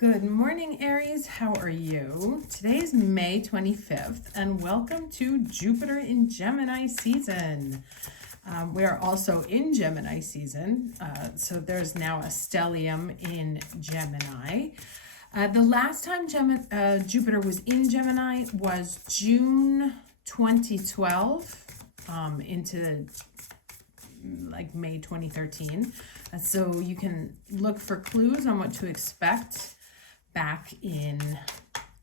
Good morning, Aries. How are you? Today is May 25th, and welcome to Jupiter in Gemini season. We are also in Gemini season, so there's now a stellium in Gemini. The last time Jupiter was in Gemini was June 2012 into like May 2013. So you can look for clues on what to expect back in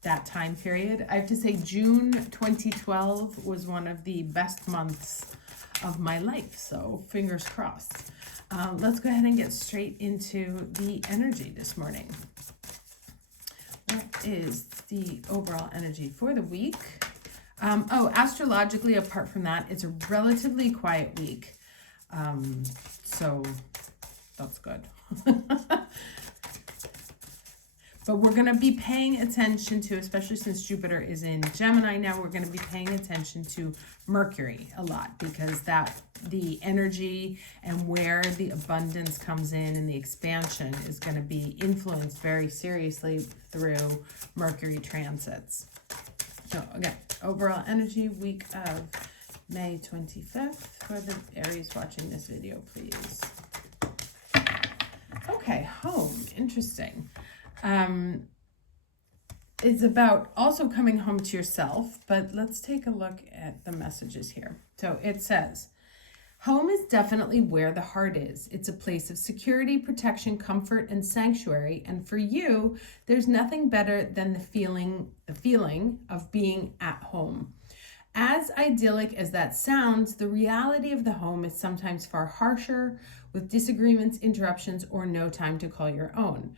that time period. I have to say June 2012 was one of the best months of my life, so fingers crossed. Let's go ahead and get straight into the energy this morning. What is the overall energy for the week? Astrologically, apart from that, it's a relatively quiet week. So that's good. But we're going to be paying attention to, especially since Jupiter is in Gemini now, we're going to be paying attention to Mercury a lot, because the energy and where the abundance comes in and the expansion is going to be influenced very seriously through Mercury transits. So again, overall energy week of May 25th. For the Aries watching this video, please. Okay, home. Interesting. It's about also coming home to yourself, but let's take a look at the messages here. So it says, home is definitely where the heart is. It's a place of security, protection, comfort, and sanctuary. And for you, there's nothing better than the feeling of being at home. As idyllic as that sounds, the reality of the home is sometimes far harsher, with disagreements, interruptions, or no time to call your own.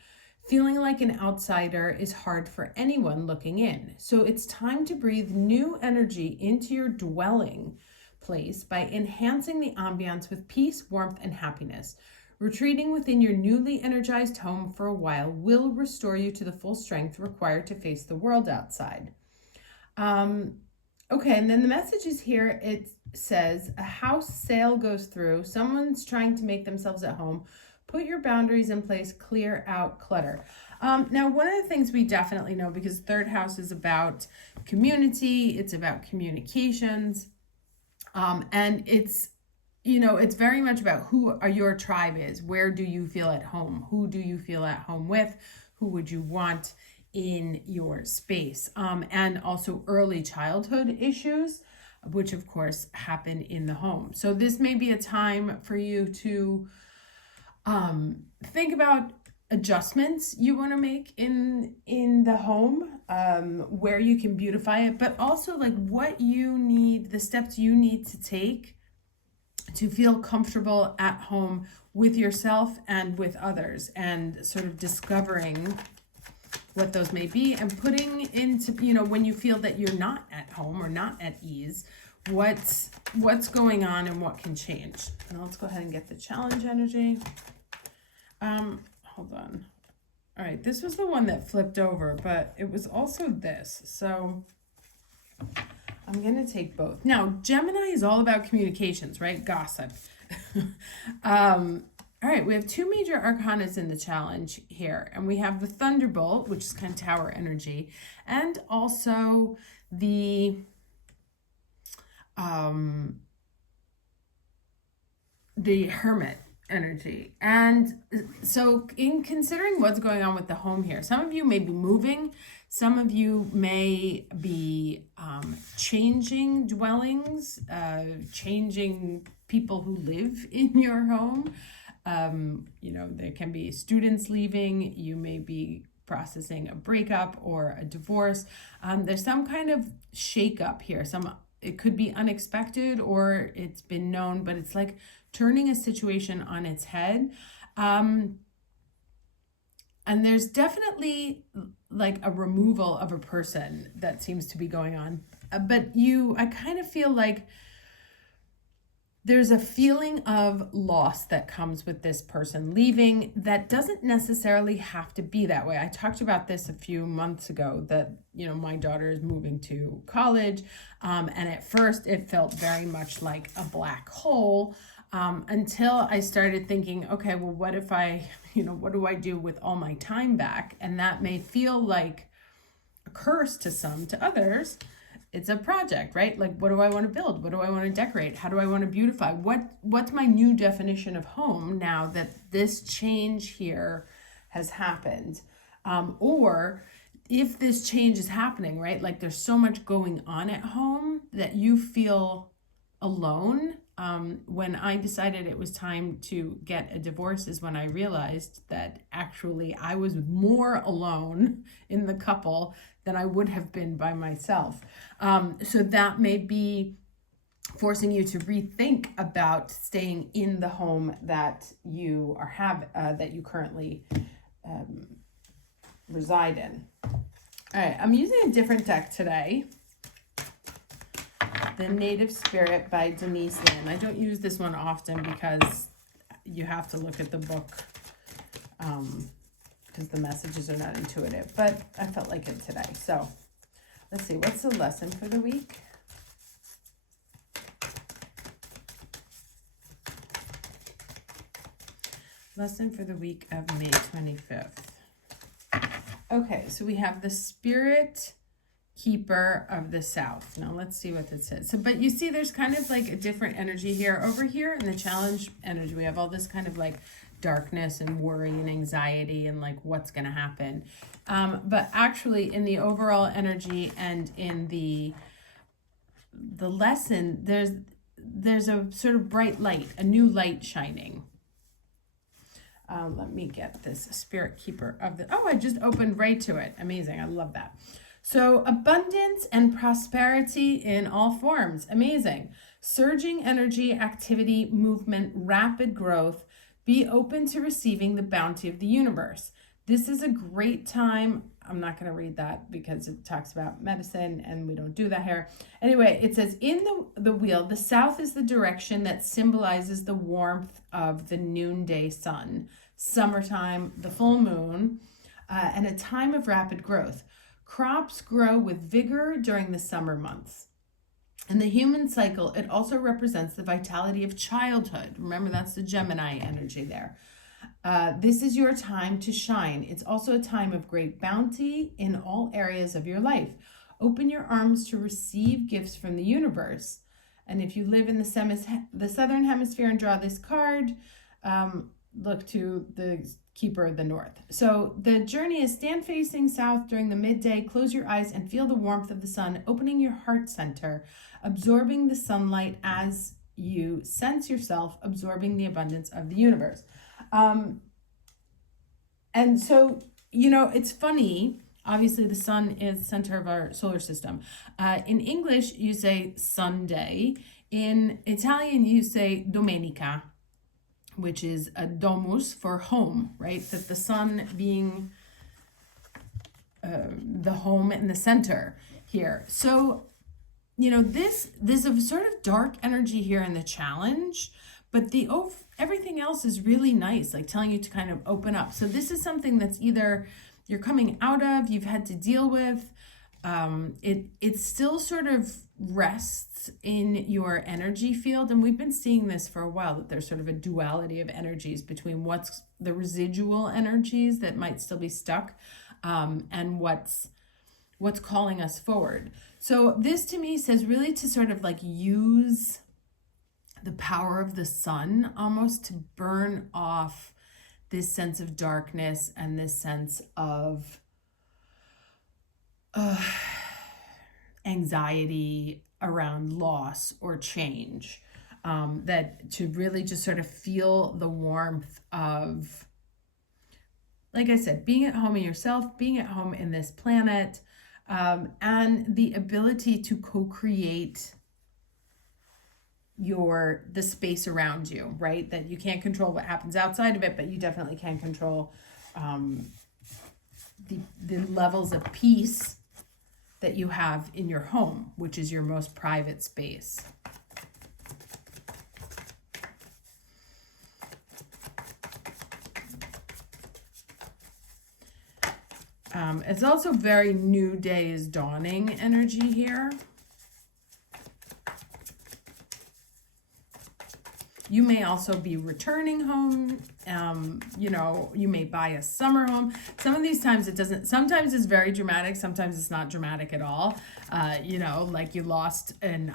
Feeling like an outsider is hard for anyone looking in. So it's time to breathe new energy into your dwelling place by enhancing the ambiance with peace, warmth, and happiness. Retreating within your newly energized home for a while will restore you to the full strength required to face the world outside. Okay, and then the message is here. It says, a house sale goes through. Someone's trying to make themselves at home. Put your boundaries in place, clear out clutter. Now, one of the things we definitely know, because third house is about community, it's about communications, and it's very much about who your tribe is. Where do you feel at home? Who do you feel at home with? Who would you want in your space? And also early childhood issues, which of course happen in the home. So this may be a time for you to think about adjustments you want to make in the home, where you can beautify it, but also like what you need, the steps you need to take to feel comfortable at home with yourself and with others, and sort of discovering what those may be, and putting into, when you feel that you're not at home or not at ease, what's going on and what can change. And let's go ahead and get the challenge energy. Hold on. All right, this was the one that flipped over, but it was also this. So I'm going to take both. Now, Gemini is all about communications, right? Gossip. All right, we have two major arcanas in the challenge here, and we have the Thunderbolt, which is kind of tower energy, and also the Hermit energy. And so in considering what's going on with the home here, some of you may be moving, some of you may be changing dwellings, changing people who live in your home. There can be students leaving, you may be processing a breakup or a divorce. There's some kind of shakeup here. It could be unexpected or it's been known, but it's like turning a situation on its head. And there's definitely like a removal of a person that seems to be going on. But I kind of feel like there's a feeling of loss that comes with this person leaving that doesn't necessarily have to be that way. I talked about this a few months ago that, my daughter is moving to college. And at first it felt very much like a black hole. until I started thinking, okay, well, what if I, what do I do with all my time back? And that may feel like a curse to some, to others. It's a project, right? Like, what do I want to build? What do I want to decorate? How do I want to beautify? What's my new definition of home now that this change here has happened? Or if this change is happening, right? Like there's so much going on at home that you feel alone. When I decided it was time to get a divorce is when I realized that actually I was more alone in the couple than I would have been by myself. So that may be forcing you to rethink about staying in the home that you that you currently reside in. All right, I'm using a different deck today. The Native Spirit by Denise Lynn. I don't use this one often because you have to look at the book because the messages are not intuitive, but I felt like it today. So let's see, what's the lesson for the week? Lesson for the week of May 25th. Okay, so we have the Spirit Keeper of the South. Now let's see what this says. So, but you see there's kind of like a different energy here. Over here in the challenge energy, we have all this kind of like darkness and worry and anxiety and like what's going to happen. But actually in the overall energy and in the lesson, there's a sort of bright light, a new light shining. Let me get this Spirit Keeper of the... Oh, I just opened right to it. Amazing. I love that. So abundance and prosperity in all forms. Amazing. Surging energy, activity, movement, rapid growth. Be open to receiving the bounty of the universe. This is a great time. I'm not going to read that because it talks about medicine and we don't do that here. Anyway, it says in the wheel, the south is the direction that symbolizes the warmth of the noonday sun, summertime, the full moon, and a time of rapid growth. Crops grow with vigor during the summer months. In the human cycle, it also represents the vitality of childhood. Remember, that's the Gemini energy there. This is your time to shine. It's also a time of great bounty in all areas of your life. Open your arms to receive gifts from the universe. And if you live in the southern hemisphere and draw this card, look to the Keeper of the North. So the journey is stand facing south during the midday, close your eyes and feel the warmth of the sun, opening your heart center, absorbing the sunlight as you sense yourself absorbing the abundance of the universe. And so, it's funny. Obviously, the sun is the center of our solar system. In English, you say Sunday. In Italian, you say Domenica, which is a domus for home, right? That the sun being the home in the center here. So, there's a sort of dark energy here in the challenge, but everything else is really nice, like telling you to kind of open up. So this is something that's either you're coming out of, you've had to deal with. It still sort of rests in your energy field. And we've been seeing this for a while, that there's sort of a duality of energies between what's the residual energies that might still be stuck, and what's calling us forward. So this to me says really to sort of like use the power of the sun almost to burn off this sense of darkness and this sense of anxiety around loss or change, that to really just sort of feel the warmth of, like I said, being at home in yourself, being at home in this planet, and the ability to co-create the space around you, right? That you can't control what happens outside of it, but you definitely can control the levels of peace that you have in your home, which is your most private space. It's also very new day is dawning energy here. You may also be returning home. You know, you may buy a summer home. Some of these times it doesn't, sometimes it's very dramatic, sometimes it's not dramatic at all. You know, like you lost an,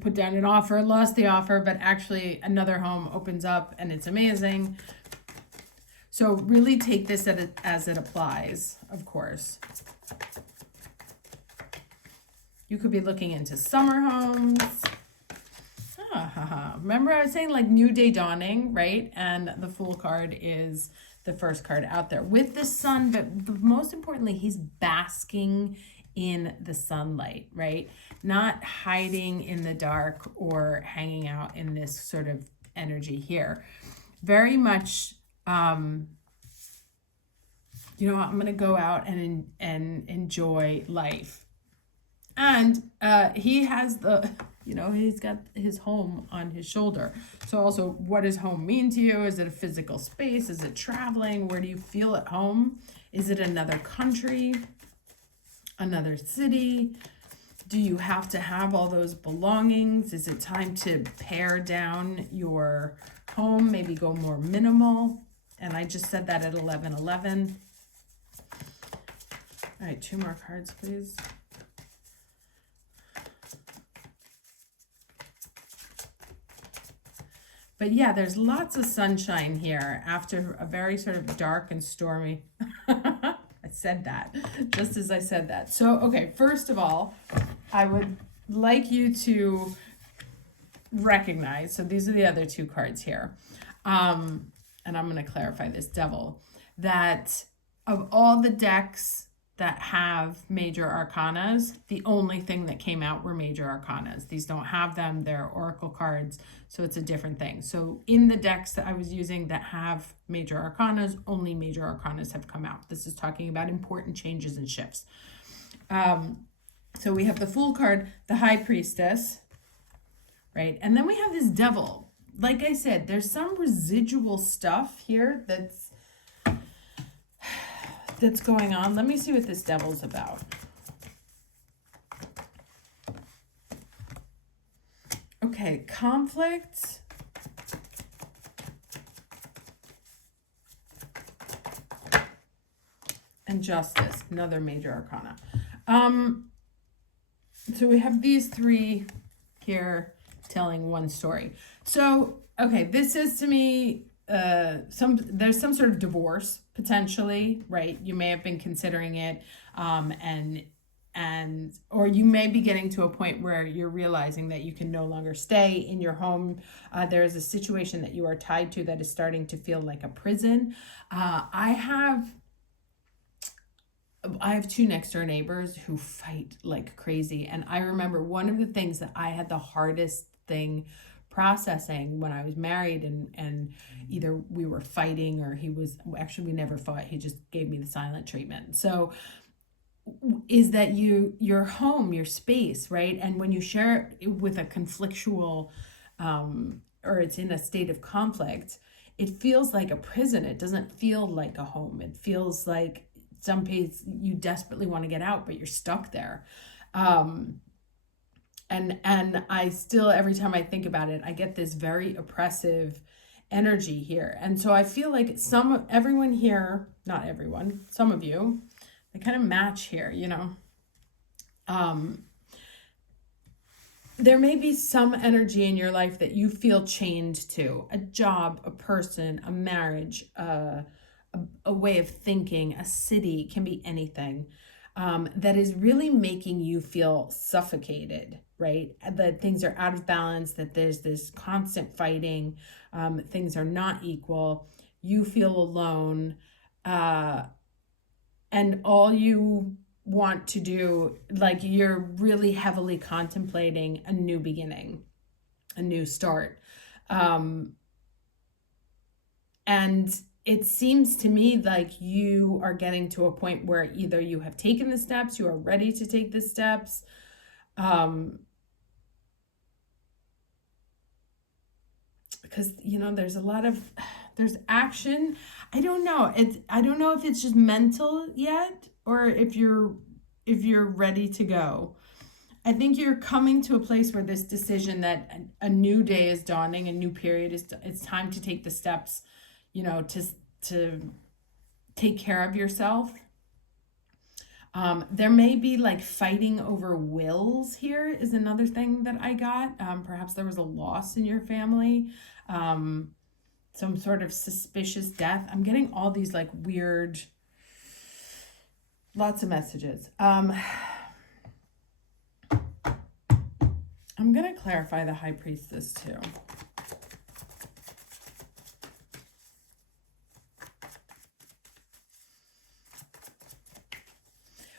put down an offer, lost the offer, but actually another home opens up and it's amazing. So really take this as it applies, of course. You could be looking into summer homes. Remember I was saying like new day dawning, right? And the Fool card is the first card out there with the sun, but most importantly, he's basking in the sunlight, right? Not hiding in the dark or hanging out in this sort of energy here. Very much, you know, I'm going to go out and enjoy life. And he has the, you know, he's got his home on his shoulder. So also, what does home mean to you? Is it a physical space? Is it traveling? Where do you feel at home? Is it another country? Another city? Do you have to have all those belongings? Is it time to pare down your home? Maybe go more minimal? And I just said that at 11:11. All right, 2 more cards, please. But yeah, there's lots of sunshine here after a very sort of dark and stormy. I said that just as I said that. So, okay, first of all, I would like you to recognize, so these are the other 2 cards here. And I'm going to clarify this, Devil, that of all the decks that have major arcanas, the only thing that came out were major arcanas. These don't have them, they're oracle cards, so it's a different thing. So in the decks that I was using that have major arcanas, only major arcanas have come out. This is talking about important changes and shifts. So we have the Fool card, the High Priestess, right? And then we have this Devil. Like I said, there's some residual stuff here that's going on. Let me see what this Devil's about. Okay, conflict. And justice, another major arcana. So we have these 3 here telling one story. So, okay, this is to me, there's some sort of divorce potentially, right? You may have been considering it, or you may be getting to a point where you're realizing that you can no longer stay in your home. There is a situation that you are tied to that is starting to feel like a prison. I have 2 next door neighbors who fight like crazy. And I remember one of the things that I had the hardest thing processing when I was married, and either we were fighting or we never fought. He just gave me the silent treatment. So is that your home, your space, right? And when you share it with a conflictual, or it's in a state of conflict, it feels like a prison. It doesn't feel like a home. It feels like some place you desperately want to get out, but you're stuck there. And I still, every time I think about it, I get this very oppressive energy here. And so I feel like everyone here, not everyone, some of you, they kind of match here, you know. There may be some energy in your life that you feel chained to, a job, a person, a marriage, a way of thinking, a city, can be anything, that is really making you feel suffocated, right? That things are out of balance, that there's this constant fighting, things are not equal, you feel alone, and all you want to do, like you're really heavily contemplating a new beginning, a new start. And it seems to me like you are getting to a point where either you have taken the steps, you are ready to take the steps, because, you know, there's action. I don't know. I don't know if it's just mental yet, or if you're ready to go. I think you're coming to a place where this decision that a new day is dawning, a new period is, it's time to take the steps, you know, to take care of yourself. There may be like fighting over wills here is another thing that I got. Perhaps there was a loss in your family, some sort of suspicious death. I'm getting all these like weird, lots of messages. I'm going to clarify the High Priestess too.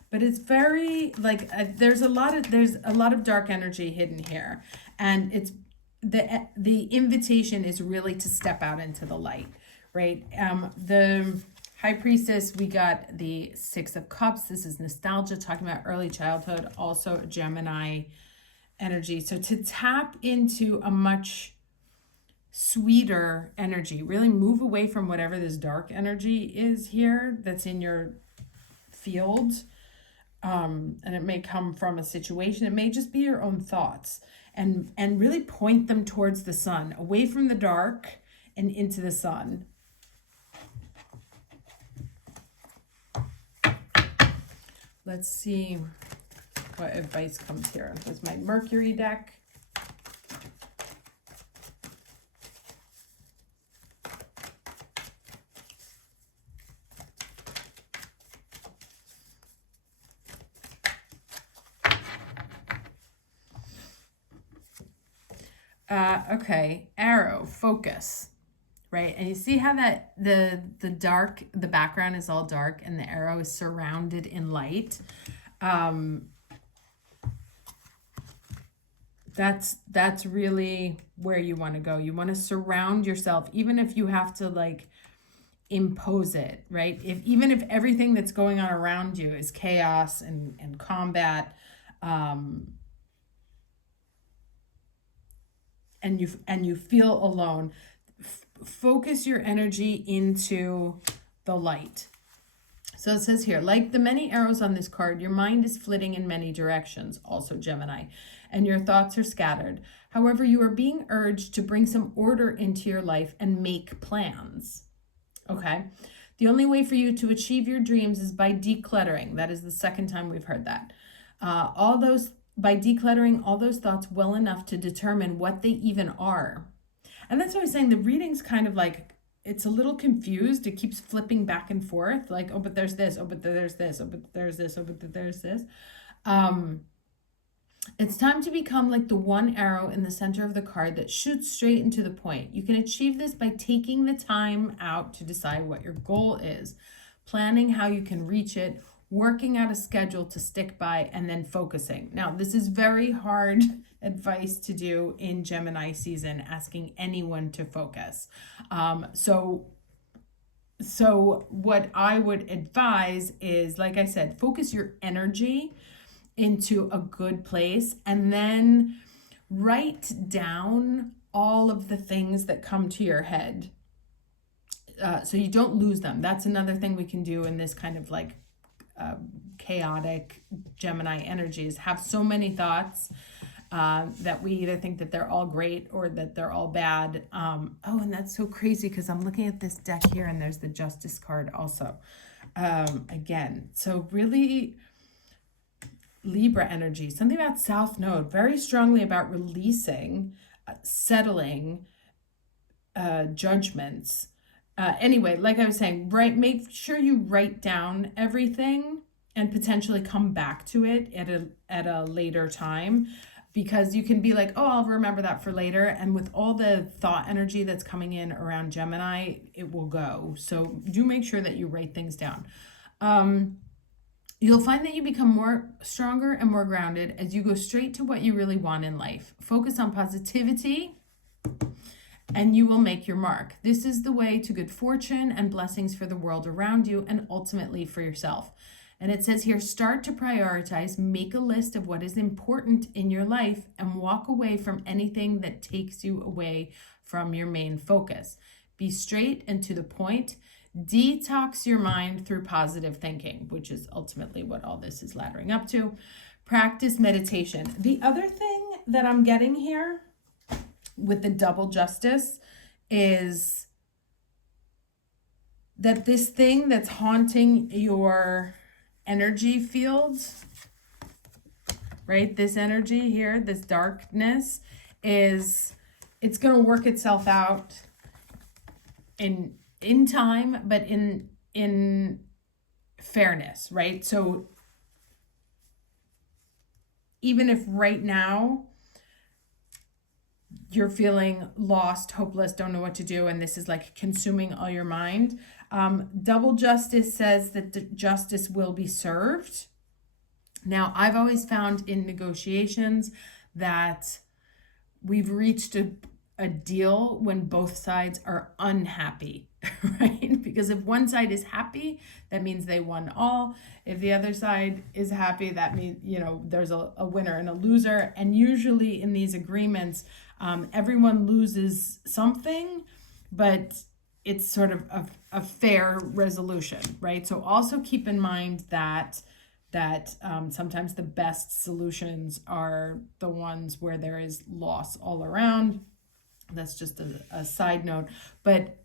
But it's very like there's a lot of dark energy hidden here, and it's the invitation is really to step out into the light, right? The High Priestess, we got the Six of Cups. This is nostalgia, talking about early childhood, also Gemini energy. So to tap into a much sweeter energy, really move away from whatever this dark energy is here that's in your field. And it may come from a situation. It may just be your own thoughts, and really point them towards the sun, away from the dark and into the sun. Let's see what advice comes here. There's my Mercury deck. Okay, arrow, focus, right? And you see how that the background is all dark and the arrow is surrounded in light. That's really where you want to go. You want to surround yourself, even if you have to like impose it, right? Even if everything that's going on around you is chaos and combat, and you feel alone, focus your energy into the light. So it says here, like the many arrows on this card, your mind is flitting in many directions, also Gemini, and your thoughts are scattered. However, you are being urged to bring some order into your life and make plans. Okay? The only way for you to achieve your dreams is by decluttering. That is the second time we've heard that. By decluttering all those thoughts well enough to determine what they even are. And that's why I was saying the reading's kind of like, it's a little confused. It keeps flipping back and forth. Like, oh, but there's this. Oh, but there's this. Oh, but there's this. Oh, but there's this. It's time to become like the one arrow in the center of the card that shoots straight into the point. You can achieve this by taking the time out to decide what your goal is, planning how you can reach it, working out a schedule to stick by, and then focusing. Now, this is very hard advice to do in Gemini season, asking anyone to focus. So what I would advise is, like I said, focus your energy into a good place, and then write down all of the things that come to your head, so you don't lose them. That's another thing we can do in this kind of like chaotic Gemini energies. Have so many thoughts that we either think that they're all great or that they're all bad. Oh, and that's so crazy because I'm looking at this deck here and there's the Justice card also. Again, so really Libra energy, something about South Node, very strongly about releasing, settling, judgments. Anyway, like I was saying, make sure you write down everything and potentially come back to it at a later time, because you can be like, oh, I'll remember that for later. And with all the thought energy that's coming in around Gemini, it will go. So do make sure that you write things down. You'll find that you become more stronger and more grounded as you go straight to what you really want in life. Focus on positivity, and you will make your mark. This is the way to good fortune and blessings for the world around you and ultimately for yourself. And it says here, start to prioritize, make a list of what is important in your life, and walk away from anything that takes you away from your main focus. Be straight and to the point. Detox your mind through positive thinking, which is ultimately what all this is laddering up to. practice meditation. The other thing that I'm getting here with the double justice is that this thing that's haunting your energy fields, right? This energy here, this darkness, it's going to work itself out in time, but in fairness, right? So even if right now you're feeling lost, hopeless, don't know what to do, and this is like consuming all your mind, double justice says that the justice will be served. Now, I've always found in negotiations that we've reached a deal when both sides are unhappy, right? Because if one side is happy, that means they won all. If the other side is happy, that means, there's a winner and a loser. And usually in these agreements, everyone loses something, but it's sort of a fair resolution, right? So also keep in mind that sometimes the best solutions are the ones where there is loss all around. That's just a side note, but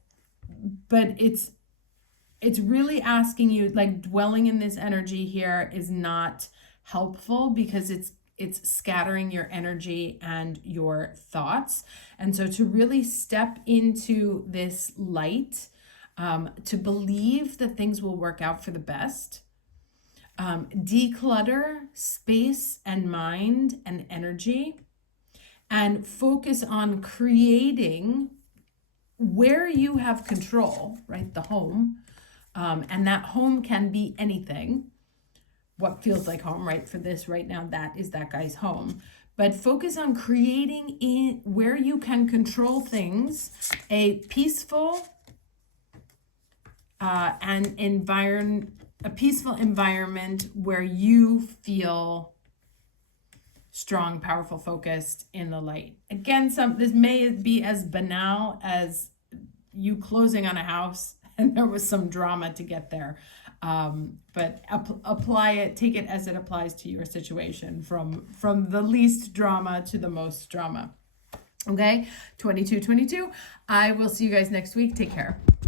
it's really asking you, like, dwelling in this energy here is not helpful because it's scattering your energy and your thoughts. And so to really step into this light, to believe that things will work out for the best, declutter space and mind and energy, and focus on creating where you have control, right? The home. And that home can be anything. What feels like home, right? For this right now, that is that guy's home. But focus on creating in where you can control things, a peaceful a peaceful environment where you feel strong, powerful, focused in the light. Again, this may be as banal as you closing on a house and there was some drama to get there. But apply it, take it as it applies to your situation, from the least drama to the most drama. Okay, 2222. I will see you guys next week. Take care.